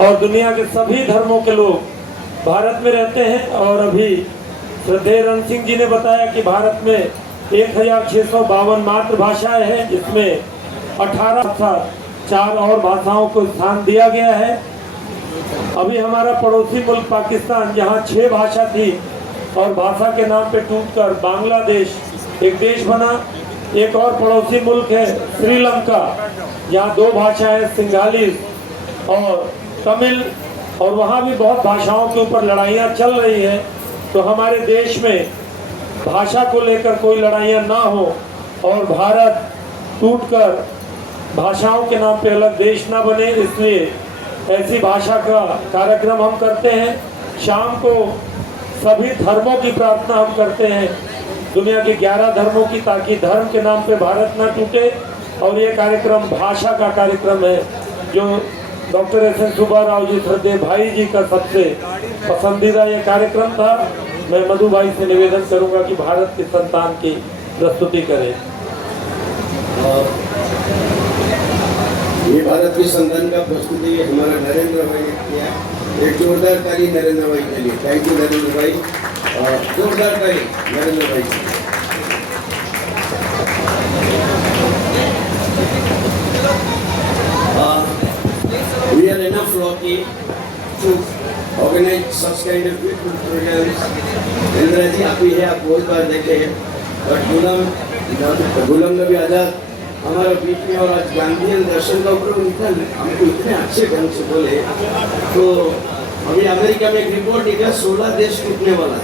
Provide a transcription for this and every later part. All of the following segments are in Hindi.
और दुनिया के सभी धर्मों के लोग भारत में रहते हैं। और अभी श्रद्धेय रण सिंह जी ने बताया कि भारत में 1652 मातृभाषाएं हैं, जिसमें 18 4 और भाषाओं को स्थान दिया गया है। अभी हमारा पड़ोसी मुल्क पाकिस्तान, जहां 6 भाषा थी और भाषा के नाम पे टूटकर बांग्लादेश एक देश बना। एक और पड़ोसी मुल्क है श्रीलंका, जहाँ 2 भाषाएं सिंगाली और तमिल, और वहाँ भी बहुत भाषाओं के ऊपर लड़ाइयाँ चल रही हैं। तो हमारे देश में भाषा को लेकर कोई लड़ाइयाँ ना हो और भारत टूटकर भाषाओं के नाम पे अलग देश ना बने, इसलिए ऐसी भाषा का कार्यक्रम हम करते हैं। शाम को सभी धर्मों की प्रार्थना हम करते हैं, दुनिया के 11 धर्मों की, ताकि धर्म के नाम पे भारत ना टूटे। और ये कार्यक्रम भाषा का कार्यक्रम है, जो डॉक्टर एस.एन. सुब्बा राव जी श्रद्धेय भाई जी का सबसे पसंदीदा ये कार्यक्रम था। मैं मधु भाई से निवेदन करूंगा कि भारत की संतान की प्रस्तुति करें। ये भारत की संतान का प्रस्तुति हमारा नरेंद्र भाई ने किया। एक जोरदार ताली नरेंद्र भाई के लिए। थैंक यू नरेंद्र भाई, जोरदार ताली नरेंद्र भाई। We are enough lucky to organize such kind of beautiful programs. Narendra जी आप ही है, आप बहुत बार देखे हैं, और गुलाम नबी आजाद हमारे बीच में, और आज गांधीयन दर्शन का ऊपर हमको इतने अच्छे ढंग से बोले। तो अभी अमेरिका में एक रिपोर्ट निकला, 16 देश टूटने वाला है।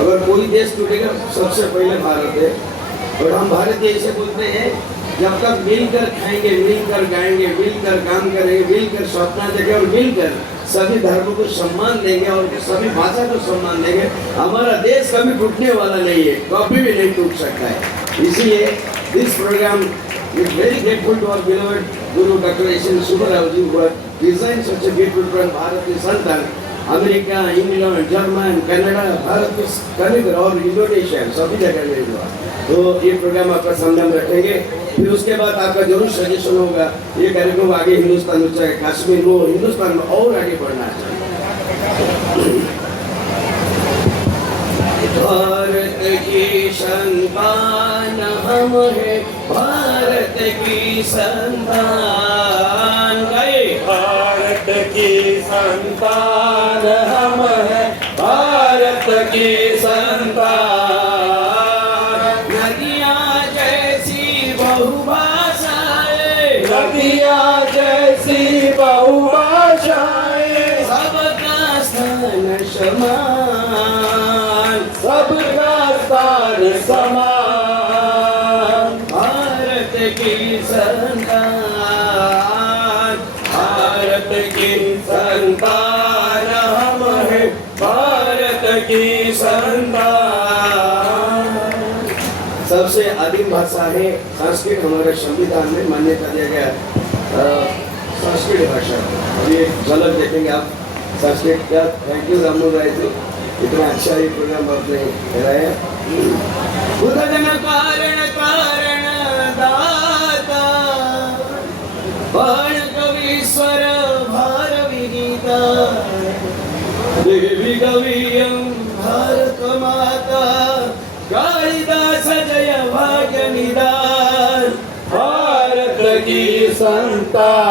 अगर कोई देश टूटेगा सबसे पहले भारत है। और हम भारतीय ऐसे बोलते हैं, जब तक मिलकर खाएंगे, मिलकर गाएंगे, मिलकर काम करेंगे, मिलकर सपना देंगे और मिलकर सभी धर्मों को सम्मान देंगे और सभी भाषा को सम्मान देंगे, हमारा देश कभी टूटने वाला नहीं है, कभी भी नहीं टूट सकता है। इसीलिए this program is very grateful to our beloved Guru Dr. S.N. Subba Rao ji, who have designed such a beautiful program. Bharat की संतान, America, England, German, Canada, Bharat के कनेडा और इंडोनेशिया सभी जगह में हुआ। तो ये प्रोग्राम आपका सामने हम रखेंगे। फिर उसके बाद आपका जरूर सजेशन होगा, ये कार्यक्रम आगे हिंदुस्तान में, चाहे कश्मीर हो, हिंदुस्तान में और आगे बढ़ना चाहिए। भारत की संतान हम है, भारत की संतान गए, भारत की संतान हम है, भारत की संतान। नदियाँ जैसी बहुभाषाएं, नदियाँ जैसी बहुभाषाएं, सबका स्थान समान, सबका स्थान समान। भारत की संतान, भारत की संतान हम है, भारत की संतान। सबसे आदिम भाषा है संस्कृत। हमारे संविधान में मान्यता दिया गया संस्कृत भाषा। अभी एक झलक देखेंगे आप संस्कृत का। थैंक यू रामू राय जी, इतना अच्छा ये प्रोग्राम आपने कराया। उदगन कारण कारण दाता, बाण कवीश्वर भार विगीता, देवी कवियं भारत माता, कालिदास जय भाग्य निदान, भारत की संतान।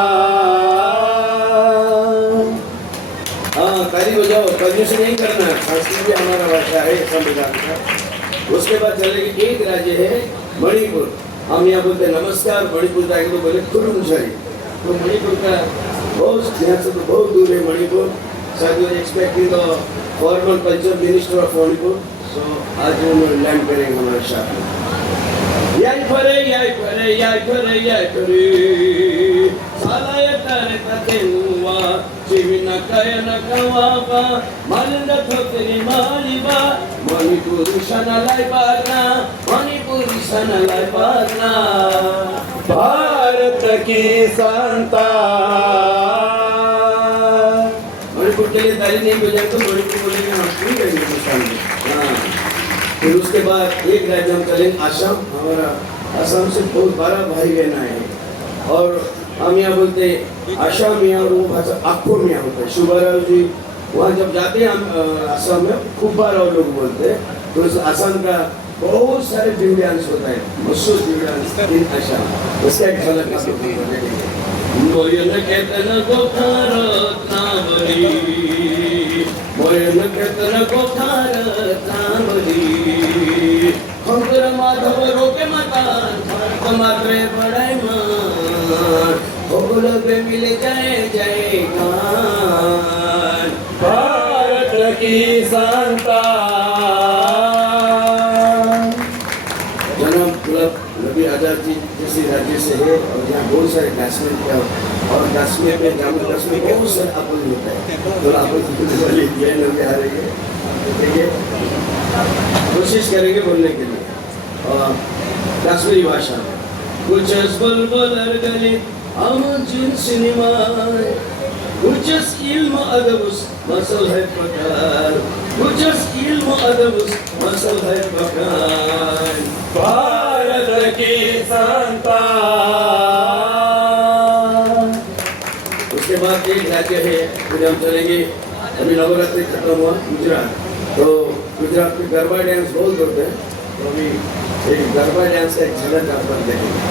हाँ, ताली बजाओ, कंजूस नहीं करना। संस्कृत भी हमारा भाषा है संविधान का। उसके बाद चलेगी एक राज्य है मणिपुर। हम यहाँ बोलते नमस्कार, मणिपुर जाएंगे तो बोले खुरुमझाई। तो मणिपुर का बहुत यहाँ से तो बहुत दूर है मणिपुर। शायद you are expecting the formal culture minister of Manipur. So आज वो लैंड करेंगे हमारे साथ में। याई फरे याई फरे याई फरे याई फरे सालाय तारे ताते हुआ चिविन कायन कवाबा मानंद थोकरी मालिबा मणिपुर सनालाई पारना, मणिपुर सनालाई पारना। भारत की संतान। मणिपुर के लिए ताली नहीं बजाए तो मणिपुर बोलेंगे हम क्यों करेंगे हिंदुस्तान में। हाँ, फिर उसके बाद एक राज्य हम चलेंगे आसाम। हमारा आसाम से बहुत 12 भाई बहन आए हैं और हम यहाँ बोलते हैं आशा मियाँ और वो भाषा आखो मियाँ होता है। शुभाराव जी वहाँ जब जाते हैं हम आसाम में खूब बार और लोग बोलते हैं तो उस आसाम का बहुत सारे दिव्य डांस होता है, मशहूर दिव्य डांस इन आसाम, उसका एक झलक आप लोग देखेंगे। मोयन केतन गोखार तांबरी, मोयन केतन गोखार तांबरी, हंकर माधव रोके मकान, भारत मात्रे बड़ाई मान, होगल पे मिले जय जयकार। भारत की संतान। जन्म क्लब रवि आजाद जी किसी राज्य से है और यहाँ बहुत सारे क्लासमेट क्या और कश्मीर में जम्मू कश्मीर बहुत सारे अपन होता है तो अपन वाली जैन लोग आ रही है, ठीक है, कोशिश करेंगे बोलने के लिए और कश्मीरी भाषा में कुछ बुलबुल गली आमजिन सिनेमा कुछ इल्म अदबुस मसल है पकार, कुछ इल्म अदबुस मसल है पकार। भारत की संतान। उसके बाद एक राज्य है फिर हम चलेंगे, अभी नवरात्रि खत्म हुआ गुजरात, तो गुजरात में गरबा डांस बहुत होते हैं, तो अभी एक गरबा डांस का एक झलक आप लोग देखेंगे।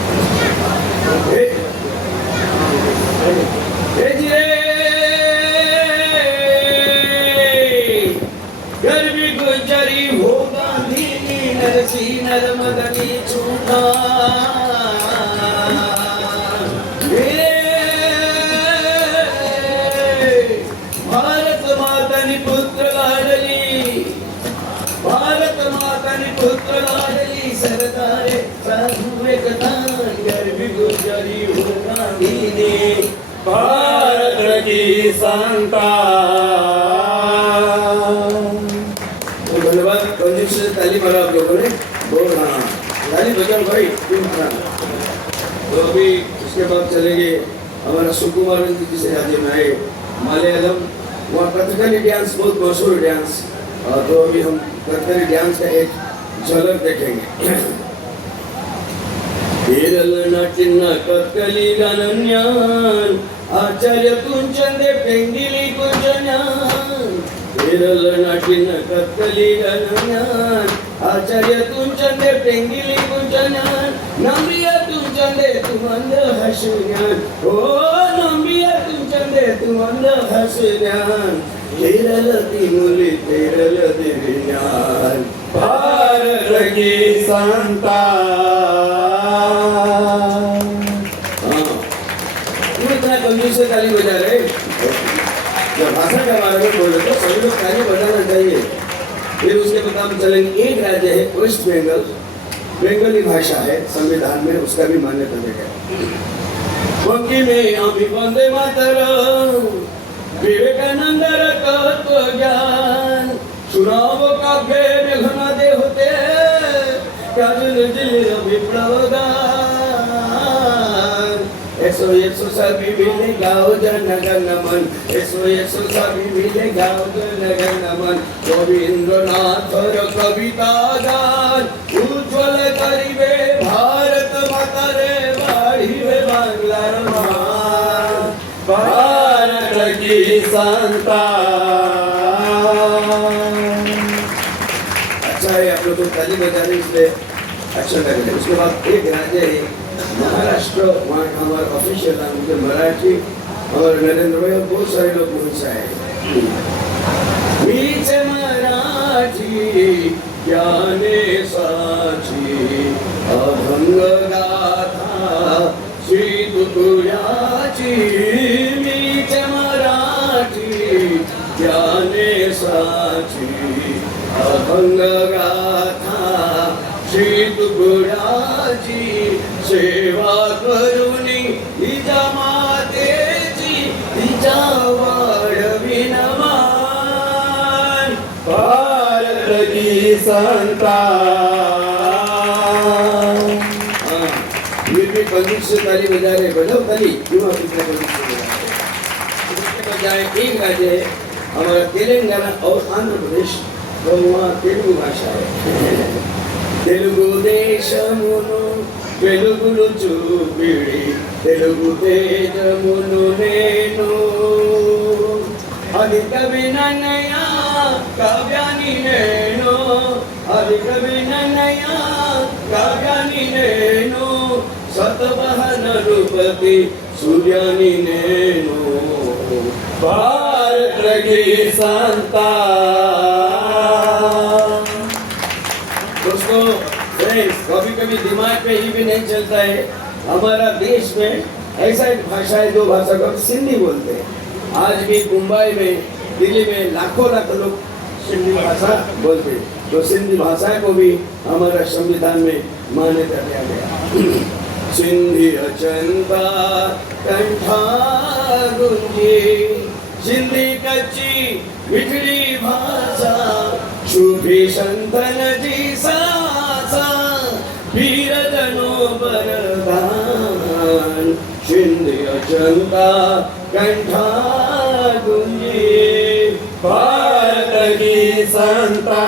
गर्वी गुजरी हो गांधी नरसी नर्मदनी छूटा भारत मातानी पुत्र लाडली, भारत मातानी पुत्र लाडली सरदारे साधु एकतान गर्वी गुजरी हो गांधी ने भारत की संतान। धन्यवाद, कंजूस से ताली मारा आप लोगों ने, बहुत हाँ ताली बजाओ भाई क्यों मारा। तो अभी उसके बाद चलेंगे हमारा सुकुमार जी जिसे राज्य में आए मलयालम, वहाँ कथकली डांस बहुत मशहूर डांस, तो अभी हम कथकली डांस का एक झलक देखेंगे। केरल नाट्य कथकली गानन्यान आचार्य तुंचंदे पेंगिली कुंजन्यान, केरल नाट्य कथकली गानन्यान आचार्य तुंचंदे पेंगिली कुंजन्यान, नंबिया तुंचंदे तुमंद हसन्यान, ओ नंबिया तुंचंदे तुमंद हसन्यान, केरल तिमुली केरल दिव्यान। भारत की संतान। इतना कंजूस से ताली बजा रहे, जब भाषा के बारे में बोले तो सभी लोग ताली बजाना चाहिए। फिर उसके बाद हम चलेंगे, एक राज्य है वेस्ट बंगाल, बंगाली भाषा है, संविधान में उसका भी मान्यता देगा। पंक्ति में अभी वंदे मातरम, विवेकानंद तत्व ज्ञान, चुनाव काव्य मेघना दे होते काजुल जिल विप्लव गान। ऐसो ऐसो सभी मिले गाओ जन गण मन, ऐसो ऐसो सभी मिले गाओ जन गण मन, रवींद्रनाथ कविता गान, उज्ज्वल करिबे भारत माता रे बाढ़िबे बांग्लार मान। भारत की संतान। अच्छा है आप लोग को ताली बजाने इसलिए अच्छा लग रहा है। उसके बाद एक राज्य है महाराष्ट्र, वहाँ का हमारा ऑफिशियल नाम है मराठी और नरेंद्र भाई और बहुत सारे लोग बहुत से आए। मीच मराठी ज्ञाने साची अभंग गाथा श्री तुळयाची, मीच मराठी ज्ञाने साची अभंग गाथा श्री तुळयाची, सेवा करुणी हिजा मातेची हिजा वाढविन मान। भारत की संतान। ये भी कंजूस से ताली बजा रहे, बजाओ ताली क्यों आप इतना कंजूस से बजा रहे। इसके बजाय एक राज्य है हमारा तेलंगाना और आंध्र प्रदेश, तो वहाँ तेलुगु भाषा है। తెలుగు దేశమును వెలుగులు చూపిడి తెలుగు తేజమును నేను అధిక వినయ కావ్యాన్ని నేను అధిక వినయ కావ్యాన్ని నేను సతవహన రూపతి సూర్యాన్ని నేను भारत की संतान। दोस्तों फ्रेंड्स, कभी कभी दिमाग पे ही भी नहीं चलता है हमारा देश में ऐसा एक भाषा है जो भाषा को हम सिंधी बोलते हैं। आज भी मुंबई में दिल्ली में लाखों लोग सिंधी भाषा बोलते हैं। तो सिंधी भाषा को भी हमारा संविधान में मान्यता दिया गया। सिंधी अचंता कंठा गुंजी सिंधी कच्ची मिठड़ी भाषा शुभी संतन जी सासा वीर जनो बरदान सिंधी अचंता कंठा गुंजी भारत की संतान।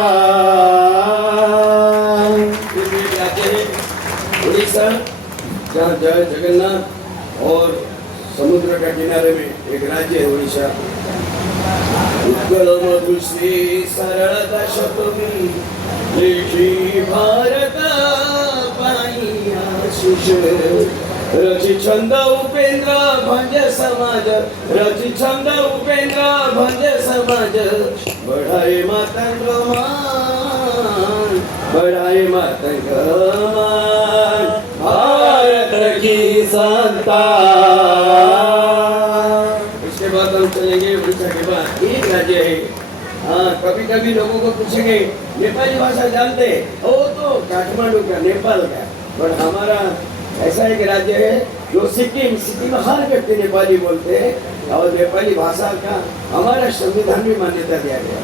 उड़ीसा जहाँ जय जगन्नाथ और समुद्र का किनारे में एक राज्य है उड़ीसा। उत्कल मधुश्री सरलता शतमी लेखी भारत पाई आशीष रचि छंद उपेंद्र भंज समाज रचि छंद उपेंद्र भंज समाज बढ़ाए मातंग मान बढ़ाए मातंग मान भारत की संतान। इसके बाद हम चलेंगे उड़ीसा के बाद एक राज्य है। हाँ, कभी कभी लोगों को पूछेंगे नेपाली भाषा जानते हैं? वो तो काठमांडू का नेपाल का, पर हमारा ऐसा एक राज्य है जो सिक्किम में हर व्यक्ति नेपाली बोलते हैं और नेपाली भाषा का हमारा संविधान में मान्यता दिया गया।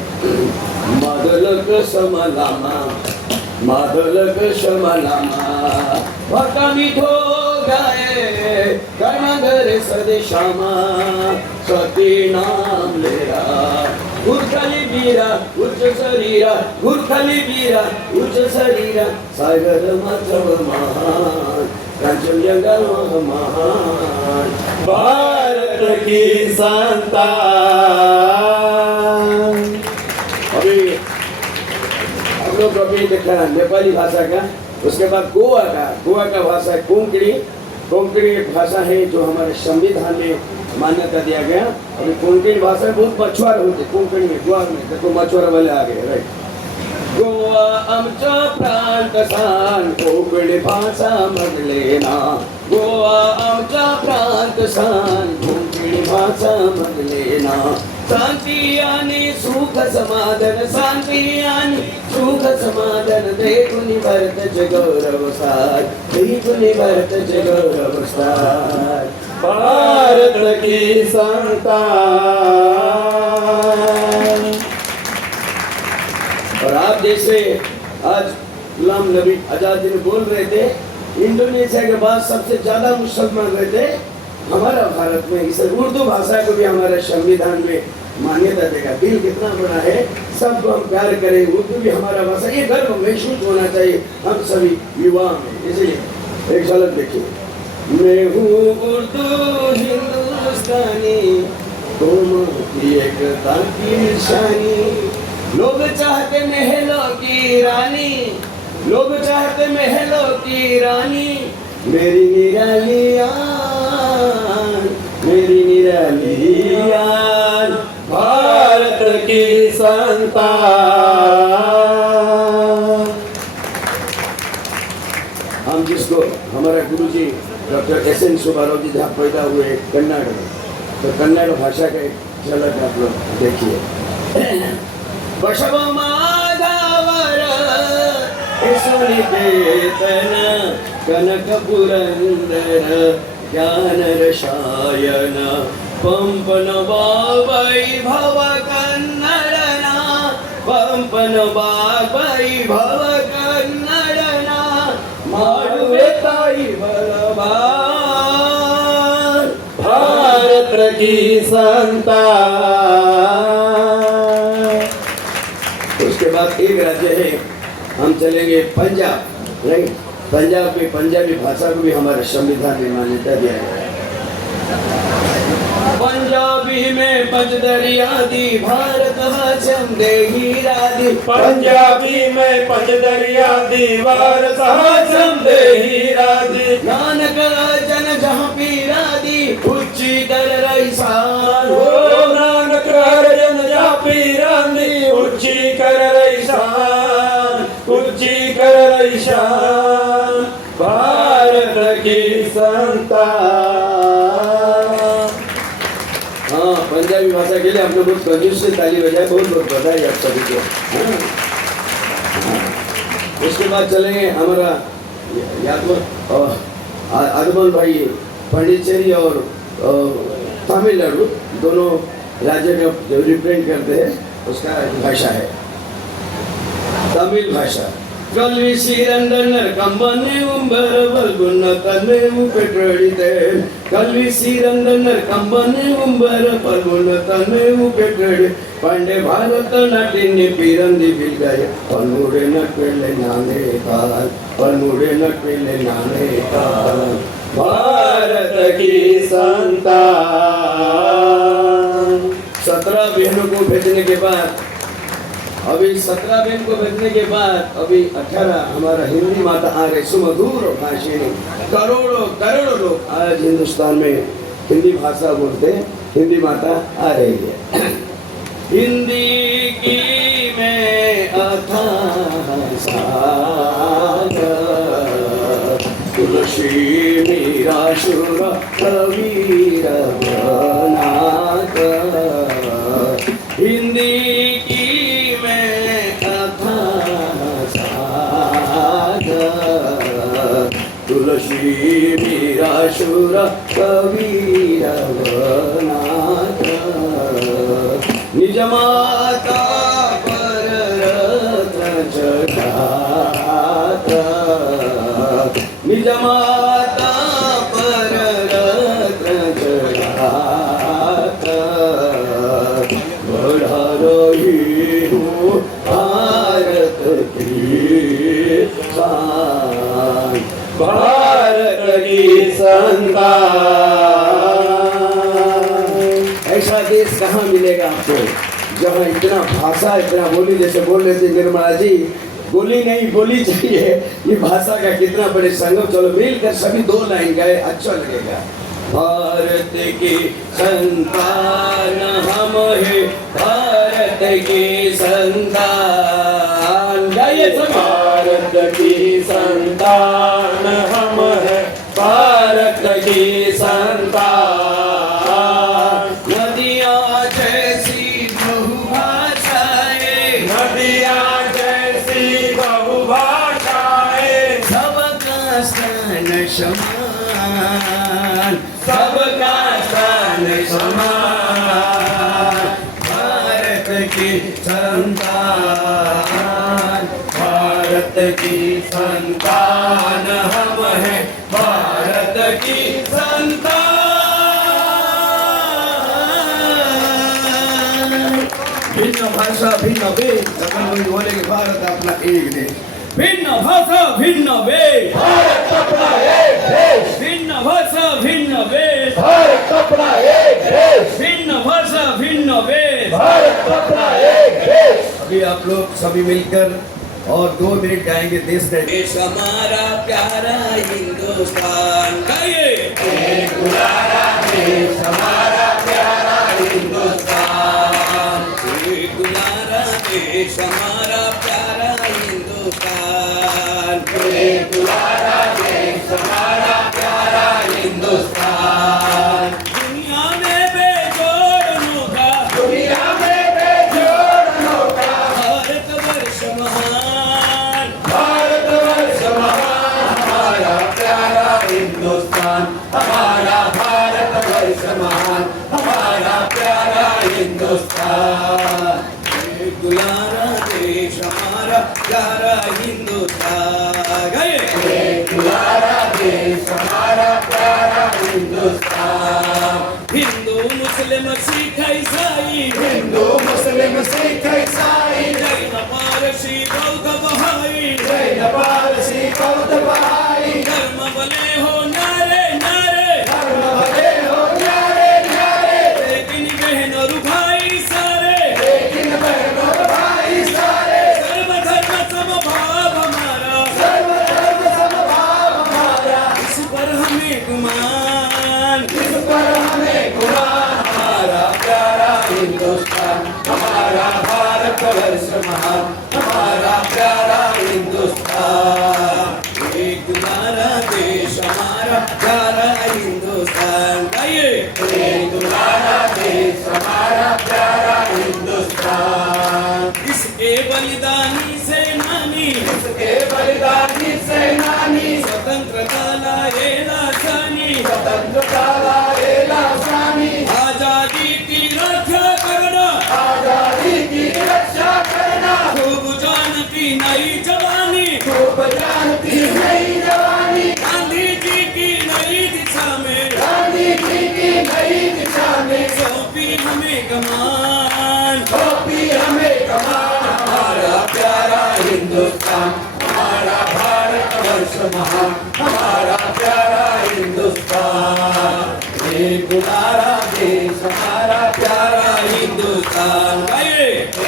मादलक समलामा मादलक समलामा भक्ता मीठो गाए कर्मगर सदेशामा सती नाम लेरा गुरखली बीरा उच्च शरीरा गुरखली बीरा उच्च शरीरा सागर माधव महान कांचनजंगा महान भारत की संतान। अभी हम लोग अभी देखा नेपाली भाषा का, उसके बाद गोवा का भाषा है कोंकणी। कोंकणी एक भाषा है जो हमारे संविधान में मान्यता दिया गया। अभी कोंकणी भाषा बहुत मछुआर होते कोंकणी में गोवा में देखो मछुआर वाले आ गए राइट। गोवा आमचा प्रांत सान कोंकणी भाषा मगलेना गोवा आमचा प्रांत सान कोंकणी भाषा मगलेना शांति आणि सुख समाधान शांति आणि सुख समाधान देखुनी भारत गौरव सार देखुनी भारत गौरव सार भारत की संतान। और आप जैसे आज गुलाम नबी आजादी बोल रहे थे इंडोनेशिया के बाद सबसे ज्यादा मुसलमान रहते हमारा भारत में, इस उर्दू भाषा को भी हमारे संविधान में मान्यता देगा। दिल कितना बड़ा है, सबको हम प्यार करें, उर्दू भी हमारा भाषा, ये गर्व महसूस होना चाहिए हम सभी युवा में। इसलिए एक झलक देखिए। मैं हूँ उर्दू हिंदुस्तानी दोनों की एकता की निशानी लोग चाहते महलों की रानी लोग चाहते महलों की रानी मेरी निराली आन भारत की संतान। हम जिसको हमारा गुरुजी डॉक्टर एस.एन. सुब्बाराव जी जहाँ पैदा हुए कन्नड़ में, तो कन्नड़ भाषा का एक झलक आप लोग देखिए। बसव माधवर सुनिकेतन कनक पुरंदर ज्ञान रसायन पंपन वैभव कन्नडना पंपन वैभव कन्नडना माडुवे ताई बलवान भारत की संतान। उसके बाद एक राज्य है, हम चलेंगे पंजाब। राइट, पंजाब में पंजाबी भाषा को भी हमारे संविधान में मान्यता दिया गया है। पंजाबी में पंचदरिया दी भारत हाचम देही राधी। पंजाबी में पंचदरिया दी भारत हाचम देही राधी। नानक जन जहाँ पीरा दी उच्ची कर रईसान। हो नानक जन जहाँ पीरा दी उच्ची कर रईसान, उच्ची कर रईसान भारत की संतान। हाँ, पंजाबी भाषा के लिए आपने बहुत कंजूस से ताली बजाए, बहुत बहुत बधाई आप सभी को। हाँ। उसके बाद चलेंगे हमारा आदमन भाई पांडिचेरी और तमिलनाडु दोनों राज्य का जो रिप्रेजेंट करते हैं, उसका भाषा है तमिल भाषा। कल्वी सीरंदनर कंबने उम्बर बलगुन्न तन्ने मुपेट्रडिते। कल्वी सीरंदनर कंबने उम्बर बलगुन्न तन्ने मुपेट्रडि। पंडे भारत नाटिनी पीरंदी बिलगाय पन्नुडे नटपेले नाने काल, पन्नुडे नटपेले नाने काल भारत की संतान। 17 बहनों को भेजने के बाद अभी 17 बहन को भेजने के बाद अभी 18 हमारा हिंदी माता आ रही सुमधुर भाषिणी। करोड़ों करोड़ों लोग आज हिंदुस्तान में हिंदी भाषा बोलते हैं, हिंदी माता आ रही है। हिंदी की में अथाह सागर, तुलसी मीरा शुर कबीर बनाकर। हिंदी की तुलसी मीरा शुर कबीर बनाकर। निज माता पर रत्न चढ़ाता, निज माता पर रत्न चढ़ाता। बढ़ा रही हूँ भारत की शान, भारत की संतान। ऐसा देश कहाँ मिलेगा आपको जहाँ इतना भाषा इतना बोली, जैसे बोल रहे थे निर्मला जी, बोली नहीं बोली चाहिए। ये भाषा का कितना बड़े संगम। चलो मिलकर सभी 2 लाइन गाए, अच्छा लगेगा। भारत की संतान हम है, भारत की संतान। गाइए सब। भारत की संतान हम है, भारत की संतान। नदियाँ जैसी बहुभाषाएं, नदियाँ जैसी बहुभाषाएं, सबका स्थान समान, सबका स्थान समान। भारत की संतान, भारत की संतान हम हैं, भारत की संतान। भिन्न भाषा भिन्न वेद, अपन बोलेंगे भारत अपना एक देश। भिन्न भाषा भिन्न वेद, भारत अपना एक देश। भिन्न भाषा भिन्न वेद, भारत अपना एक देश। भिन्न भाषा भिन्न वेद, भारत अपना एक देश। अभी आप लोग सभी मिलकर और 2 मिनट गाएंगे देश का। देश हमारा प्यारा हिंदुस्तान, गाइए। एक दुलारा देश हमारा प्यारा हिंदुस्तान, एक दुलारा देश हमारा प्यारा हिंदुस्तान। एक दुलारा देश हमारा प्यारा हिंदुस्तान। दुनिया में बेजोड़ नौका, दुनिया में बेजोड़ नौका, भारतवर्ष महान, भारतवर्ष महान हमारा प्यारा हिंदुस्तान, हमारा भारतवर्ष महान हमारा प्यारा हिंदुस्तान। एक दुलारा देश हमारा प्यारा हिंदुस्तान, गाइए। एक दुलारा देश हमारा प्यारा हिंदुस्तान। हिंदू मुस्लिम सिख ईसाई, हिंदू मुस्लिम सिख ईसाई, जैन पारसी बौद्ध बहाई, जैन पारसी बौद्ध बहाई, भले हो न्यारे न्यारे, धर्म भले हो न्यारे न्यारे, लेकिन बहन और भाई सारे, लेकिन बहन और भाई सारे, सर्वधर्म समभाव हमारा, सर्वधर्म समभाव हमारा, इस पर हमें गुमान, इस पर हमें गुमान। हमारा प्यारा हिंदुस्तान, हमारा भारत वर्ष महान, हमारा प्यारा हिंदुस्तान। एक दुलारा देश हमारा प्यारा हिंदुस्तान। आइए एक दुलारा देश हमारा प्यारा हिंदुस्तान। इसके बलिदानी सेनानी, इसके बलिदानी सेनानी, स्वतंत्रता लाए लासानी, स्वतंत्रता लाए लासानी, आजादी की रक्षा करना, आजादी की रक्षा करना, खूब जानती नई जवानी, खूब जानती नई जवानी, गांधी जी की नई दिशा में, गांधी जी की नई दिशा में, सौंपी हमें कमान। सौंपी हमें कमान। हमारा प्यारा हिंदुस्तान, हमारा भारत वर्ष महान, हमारा प्यारा हिंदुस्तान। एक दुलारा देश हमारा प्यारा हिंदुस्तान। आइए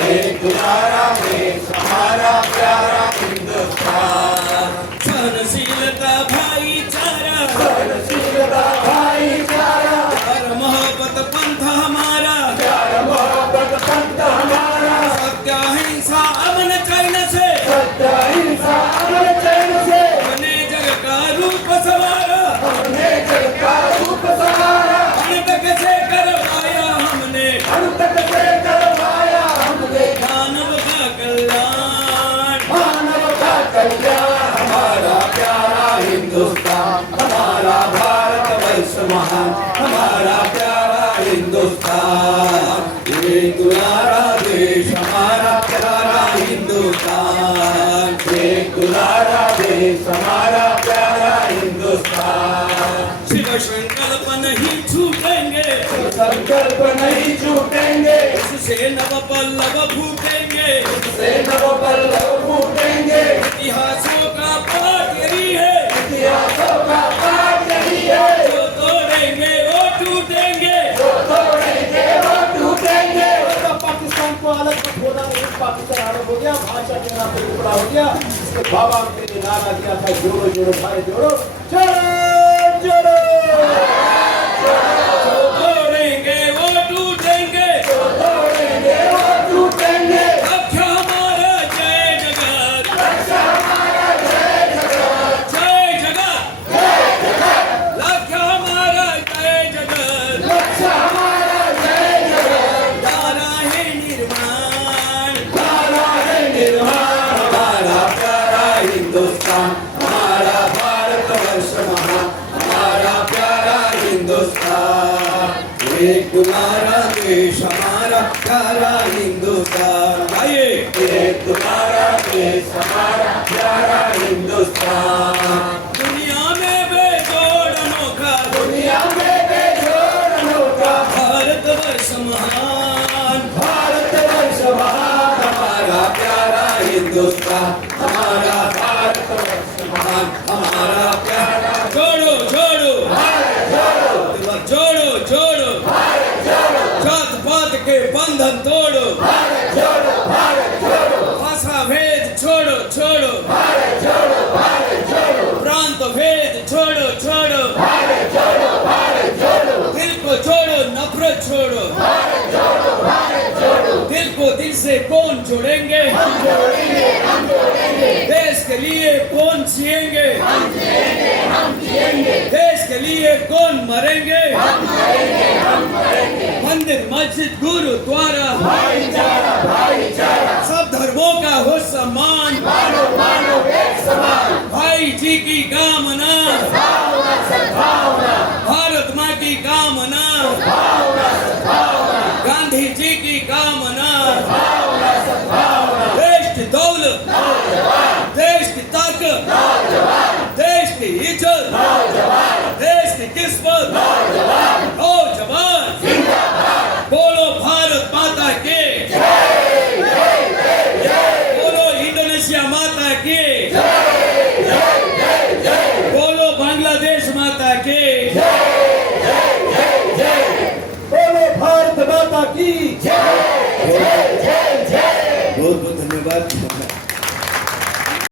एक दुलारा देश हमारा प्यारा हिंदुस्तान। सहनशीलता भाईचारा, सहनशीलता भाईचारा, प्यार मोहब्बत पंथ हमारा, प्यार मोहब्बत पंथ हमारा, सत्य अहिंसा अमन चैन से, सत्य अहिंसा अमर चैन से, अपने जग का रूप सवारा, हमने जग का रूप सवारा, अंत से करवाया हमने, अंत से करवाया हमने, मानव का कल्याण। मानव का कल्याण। हमारा प्यारा हिंदुस्तान, हमारा भारत वर्ष महान, हमारा प्यारा हिंदुस्तान। एक दुलारा देश हमारा प्यारा हिंदुस्तान, एक दुलारा देश हमारा प्यारा हिंदुस्तान। शिव संकल्प नहीं छूटेंगे, संकल्प नहीं छूटेंगे, इससे नव पल्लव फूटेंगे, से नव पल्लव फूटेंगे, इतिहासों का पाठ यही है, इतिहासों का पाठ यही है, जो तोड़ेंगे वो टूटेंगे। जो तोड़ेंगे वो टूटेंगे। पाकिस्तान को अलग मत होना नहीं, पाकिस्तान अलग हो गया, भाषा के नाम पे टुकड़ा हो गया। इसके बाबा ने नारा दिया था, जोड़ो जोड़ो भाई जोड़ो, जोड़ो जोड़ो। जो तोड़ेंगे वो टूटेंगे, जो तोड़ेंगे वो टूटेंगे। रक्षा हमारा जय जगत, रक्षा हमारा जय जगत, जय जगत, रक्षा हमारा जय जगत। रक्षा हमारा जय जगत। नारा है निर्माण, नारा है निर्माण। हमारा प्यारा हिंदुस्तान, हमारा भारत वर्ष महान, हमारा प्यारा हिंदुस्तान। एक दुलारा देश हमारा प्यारा हिंदुस्तान। आइए एक दुलारा देश हमारा प्यारा हिंदुस्तान। दुनिया में बेजोड़ अनोखा, दुनिया में बेजोड़ अनोखा भारत वर्ष महान, भारत वर्ष महान। हमारा प्यारा हिंदुस्तान, हमारा भारत वर्ष महान, हमारा प्यारा। जोड़ो जोड़ो भारत जोड़ो, जोड़ो जोड़ो, भारत जोड़ो, जात पात के बंधन तोड़ो, भारत जोड़ो, भारत जोड़ो, भाषा भेद छोड़ो छोड़ो, भारत जोड़ो, भारत जोड़ो, प्रांत भेद छोड़ो छोड़ो, भारत जोड़ो, भारत जोड़ो, दिल को छोड़ो नफरत छोड़ो, भारत जोड़ो, भारत जोड़ो। दिल को दिल से कौन जोड़ेंगे, हम जोड़ेंगे, हम जोड़ेंगे, देश के लिए कौन जिएंगे, हम जिएंगे, हम जिएंगे, देश के लिए कौन मरेंगे, हम मरेंगे, हम मरेंगे। मंदिर मस्जिद गुरुद्वारा, भाईचारा, भाईचारा, सब धर्मों का हो सम्मान, मानो मानो एक समान, भाई जी की कामना, भावना सद्भावना, भारत माँ की कामना, भावना सद्भावना, गांधी जी की कामना, भावना सद्भावना। देश की दौलत, नौजवान, देश की ताकत, नौजवान, देश की इज्जत, नौजवान, देश की किस्मत, नौजवान, नौजवान, जिंदाबाद। बोलो भारत माता के, जय जय जय जय, बोलो इंडोनेशिया माता के, जय जय जय जय, बोलो बांग्लादेश बहुत बहुत धन्यवाद।